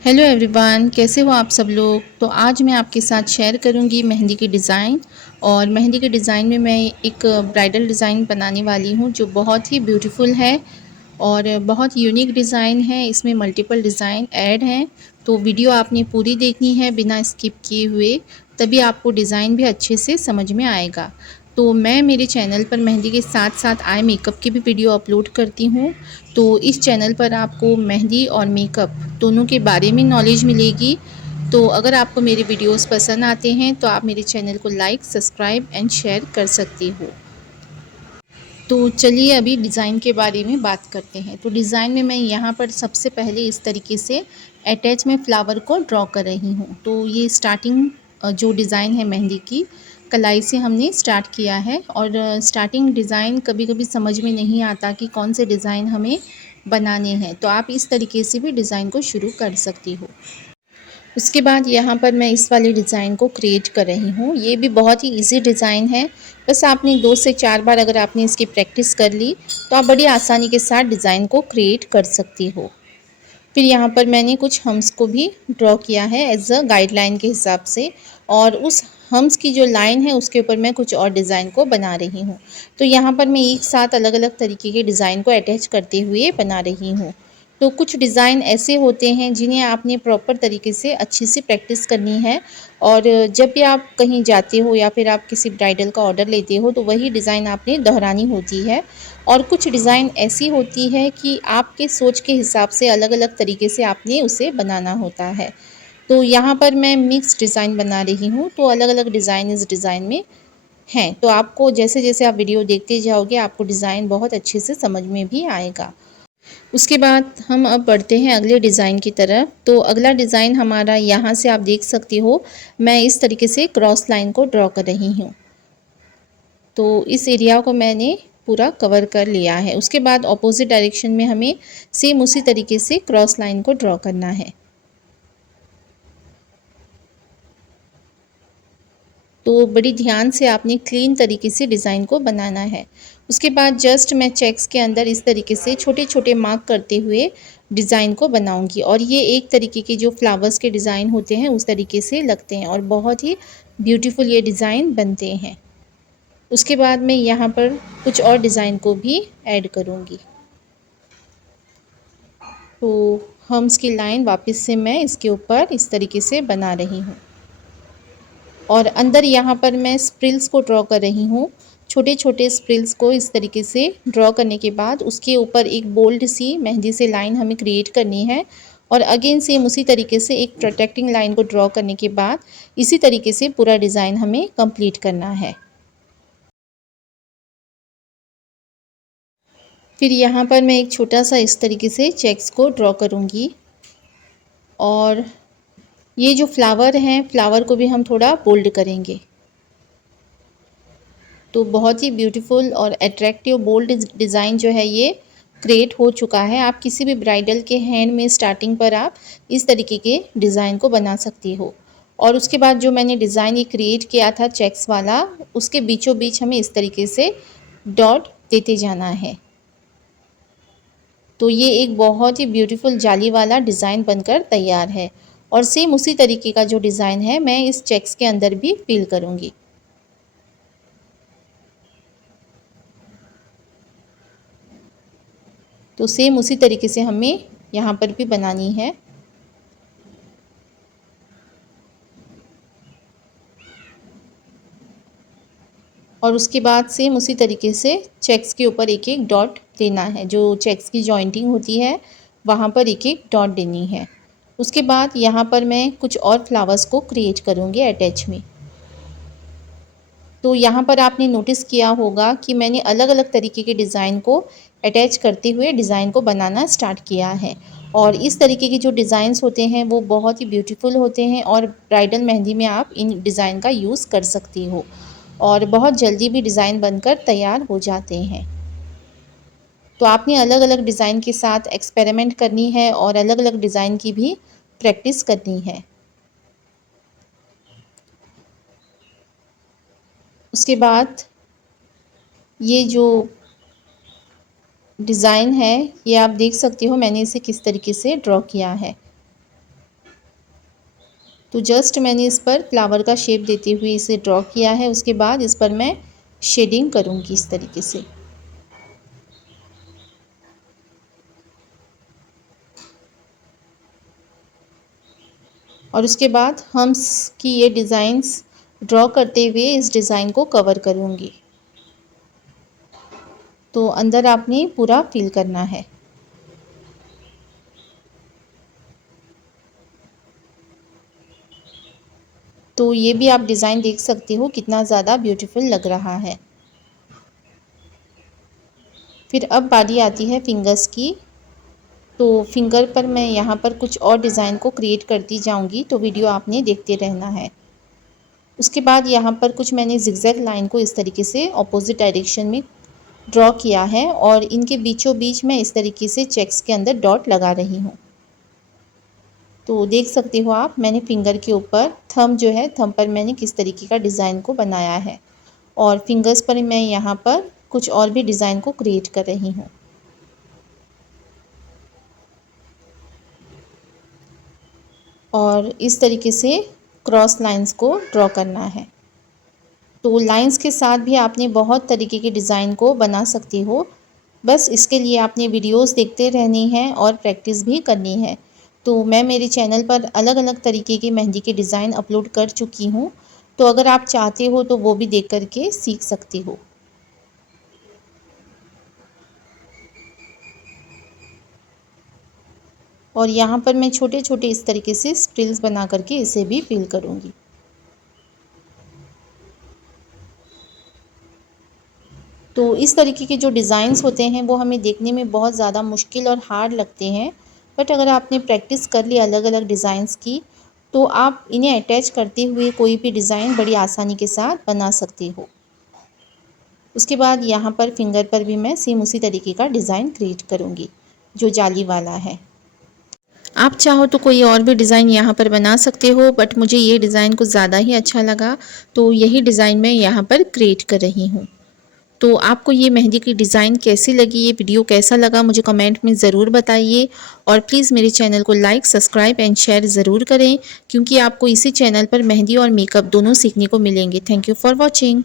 Hello everyone, कैसे हो आप सब लोग। तो आज मैं आपके साथ शेयर करूंगी मेहंदी की डिज़ाइन। और मेहंदी के डिज़ाइन में मैं एक ब्राइडल डिज़ाइन बनाने वाली हूं जो बहुत ही ब्यूटीफुल है और बहुत यूनिक डिज़ाइन है। इसमें मल्टीपल डिज़ाइन ऐड हैं, तो वीडियो आपने पूरी देखनी है बिना स्किप किए हुए, तभी आपको डिज़ाइन भी अच्छे से समझ में आएगा। तो मैं मेरे चैनल पर मेहंदी के साथ साथ आई मेकअप की भी वीडियो अपलोड करती हूँ। तो इस चैनल पर आपको मेहंदी और मेकअप दोनों के बारे में नॉलेज मिलेगी। तो अगर आपको मेरे वीडियोस पसंद आते हैं तो आप मेरे चैनल को लाइक, सब्सक्राइब एंड शेयर कर सकती हो। तो चलिए अभी डिज़ाइन के बारे में बात करते हैं। तो डिज़ाइन में मैं यहाँ पर सबसे पहले इस तरीके से अटैच में फ्लावर को ड्रॉ कर रही हूँ। तो ये स्टार्टिंग जो डिज़ाइन है मेहंदी की कलाई से हमने स्टार्ट किया है। और स्टार्टिंग डिज़ाइन कभी कभी समझ में नहीं आता कि कौन से डिज़ाइन हमें बनाने हैं, तो आप इस तरीके से भी डिज़ाइन को शुरू कर सकती हो। उसके बाद यहाँ पर मैं इस वाले डिज़ाइन को क्रिएट कर रही हूँ। ये भी बहुत ही इजी डिज़ाइन है। बस आपने 2 से 4 बार अगर आपने इसकी प्रैक्टिस कर ली तो आप बड़ी आसानी के साथ डिज़ाइन को क्रिएट कर सकती हो। फिर यहाँ पर मैंने कुछ हम्स को भी ड्रॉ किया है एज अ गाइडलाइन के हिसाब से। और उस हम्स की जो लाइन है उसके ऊपर मैं कुछ और डिज़ाइन को बना रही हूँ। तो यहाँ पर मैं एक साथ अलग अलग तरीके के डिज़ाइन को अटैच करते हुए बना रही हूँ। तो कुछ डिज़ाइन ऐसे होते हैं जिन्हें आपने प्रॉपर तरीके से अच्छी सी प्रैक्टिस करनी है। और जब भी आप कहीं जाते हो या फिर आप किसी ब्राइडल का ऑर्डर लेते हो तो वही डिज़ाइन आपने दोहरानी होती है। और कुछ डिज़ाइन ऐसी होती है कि आपके सोच के हिसाब से अलग अलग तरीके से आपने उसे बनाना होता है। तो यहाँ पर मैं मिक्स डिज़ाइन बना रही हूँ, तो अलग अलग डिज़ाइन इस डिज़ाइन में हैं। तो आपको जैसे जैसे आप वीडियो देखते जाओगे आपको डिज़ाइन बहुत अच्छे से समझ में भी आएगा। उसके बाद हम अब बढ़ते हैं अगले डिज़ाइन की तरफ। तो अगला डिज़ाइन हमारा यहाँ से आप देख सकती हो, मैं इस तरीके से क्रॉस लाइन को ड्रॉ कर रही हूँ। तो इस एरिया को मैंने पूरा कवर कर लिया है। उसके बाद ऑपोजिट डायरेक्शन में हमें सेम उसी तरीके से क्रॉस लाइन को ड्रॉ करना है। तो बड़ी ध्यान से आपने क्लीन तरीके से डिज़ाइन को बनाना है। उसके बाद जस्ट मैं चेक्स के अंदर इस तरीके से छोटे छोटे मार्क करते हुए डिज़ाइन को बनाऊंगी। और ये एक तरीके के जो फ्लावर्स के डिज़ाइन होते हैं उस तरीके से लगते हैं और बहुत ही ब्यूटीफुल ये डिज़ाइन बनते हैं। उसके बाद मैं यहाँ पर कुछ और डिज़ाइन को भी ऐड करूँगी। तो हम्स की लाइन वापस से मैं इसके ऊपर इस तरीके से बना रही हूँ। और अंदर यहाँ पर मैं स्प्रिल्स को ड्रॉ कर रही हूँ। छोटे छोटे स्प्रिल्स को इस तरीके से ड्रॉ करने के बाद उसके ऊपर एक बोल्ड सी मेहंदी से लाइन हमें क्रिएट करनी है। और अगेन सेम उसी तरीके से एक प्रोटेक्टिंग लाइन को ड्रॉ करने के बाद इसी तरीके से पूरा डिज़ाइन हमें कंप्लीट करना है। फिर यहाँ पर मैं एक छोटा सा इस तरीके से चेक्स को ड्रॉ करूँगी। और ये जो फ्लावर हैं, फ्लावर को भी हम थोड़ा बोल्ड करेंगे। तो बहुत ही ब्यूटीफुल और अट्रैक्टिव बोल्ड डिज़ाइन जो है ये क्रिएट हो चुका है। आप किसी भी ब्राइडल के हैंड में स्टार्टिंग पर आप इस तरीके के डिज़ाइन को बना सकती हो। और उसके बाद जो मैंने डिज़ाइन ये क्रिएट किया था चेक्स वाला, उसके बीचों बीच हमें इस तरीके से डॉट देते जाना है। तो ये एक बहुत ही ब्यूटीफुल जाली वाला डिज़ाइन बनकर तैयार है। और सेम उसी तरीके का जो डिज़ाइन है मैं इस चेक्स के अंदर भी फिल करूँगी। तो सेम उसी तरीके से हमें यहाँ पर भी बनानी है। और उसके बाद सेम उसी तरीके से चेक्स के ऊपर एक एक डॉट देना है। जो चेक्स की जॉइंटिंग होती है वहाँ पर एक एक डॉट देनी है। उसके बाद यहाँ पर मैं कुछ और फ्लावर्स को क्रिएट करूँगी अटैच में। तो यहाँ पर आपने नोटिस किया होगा कि मैंने अलग अलग तरीके के डिज़ाइन को अटैच करते हुए डिज़ाइन को बनाना स्टार्ट किया है। और इस तरीके के जो डिज़ाइंस होते हैं वो बहुत ही ब्यूटीफुल होते हैं और ब्राइडल मेहंदी में आप इन डिज़ाइन का यूज़ कर सकती हो। और बहुत जल्दी भी डिज़ाइन बनकर तैयार हो जाते हैं। तो आपने अलग अलग डिज़ाइन के साथ एक्सपेरिमेंट करनी है और अलग अलग डिज़ाइन की भी प्रैक्टिस करनी है। उसके बाद ये जो डिज़ाइन है ये आप देख सकते हो मैंने इसे किस तरीके से ड्रॉ किया है। तो जस्ट मैंने इस पर फ्लावर का शेप देते हुए इसे ड्रॉ किया है। उसके बाद इस पर मैं शेडिंग करूँगी इस तरीके से। और उसके बाद हम्स की ये डिज़ाइंस ड्रॉ करते हुए इस डिज़ाइन को कवर करूँगी। तो अंदर आपने पूरा फिल करना है। तो ये भी आप डिज़ाइन देख सकते हो कितना ज़्यादा ब्यूटीफुल लग रहा है। फिर अब बारी आती है फिंगर्स की। तो फिंगर पर मैं यहाँ पर कुछ और डिज़ाइन को क्रिएट करती जाऊँगी, तो वीडियो आपने देखते रहना है। उसके बाद यहाँ पर कुछ मैंने जिगजैग लाइन को इस तरीके से ऑपोजिट डायरेक्शन में ड्रॉ किया है और इनके बीचों बीच मैं इस तरीके से चेक्स के अंदर डॉट लगा रही हूँ। तो देख सकते हो आप, मैंने फिंगर के ऊपर थंब जो है, थंब पर मैंने किस तरीके का डिज़ाइन को बनाया है और फिंगर्स पर मैं यहाँ पर कुछ और भी डिज़ाइन को क्रिएट कर रही हूँ। और इस तरीके से क्रॉस लाइंस को ड्रॉ करना है। तो लाइंस के साथ भी आपने बहुत तरीके के डिज़ाइन को बना सकते हो। बस इसके लिए आपने वीडियोस देखते रहनी है और प्रैक्टिस भी करनी है। तो मैं मेरे चैनल पर अलग अलग तरीके की मेहंदी के डिज़ाइन अपलोड कर चुकी हूँ, तो अगर आप चाहते हो तो वो भी देख कर के सीख सकते हो। और यहाँ पर मैं छोटे छोटे इस तरीके से स्प्रिल्स बना करके इसे भी फिल करूँगी। तो इस तरीके के जो डिज़ाइंस होते हैं वो हमें देखने में बहुत ज़्यादा मुश्किल और हार्ड लगते हैं, बट अगर आपने प्रैक्टिस कर ली अलग अलग डिज़ाइंस की, तो आप इन्हें अटैच करते हुए कोई भी डिज़ाइन बड़ी आसानी के साथ बना सकते हो। उसके बाद यहाँ पर फिंगर पर भी मैं सेम उसी तरीके का डिज़ाइन क्रिएट करूँगी जो जाली वाला है। आप चाहो तो कोई और भी डिज़ाइन यहाँ पर बना सकते हो, बट मुझे ये डिज़ाइन कुछ ज़्यादा ही अच्छा लगा, तो यही डिज़ाइन मैं यहाँ पर क्रिएट कर रही हूँ। तो आपको ये मेहंदी की डिज़ाइन कैसी लगी, ये वीडियो कैसा लगा, मुझे कमेंट में ज़रूर बताइए। और प्लीज़ मेरे चैनल को लाइक, सब्सक्राइब एंड शेयर ज़रूर करें, क्योंकि आपको इसी चैनल पर मेहंदी और मेकअप दोनों सीखने को मिलेंगे। Thank you for watching.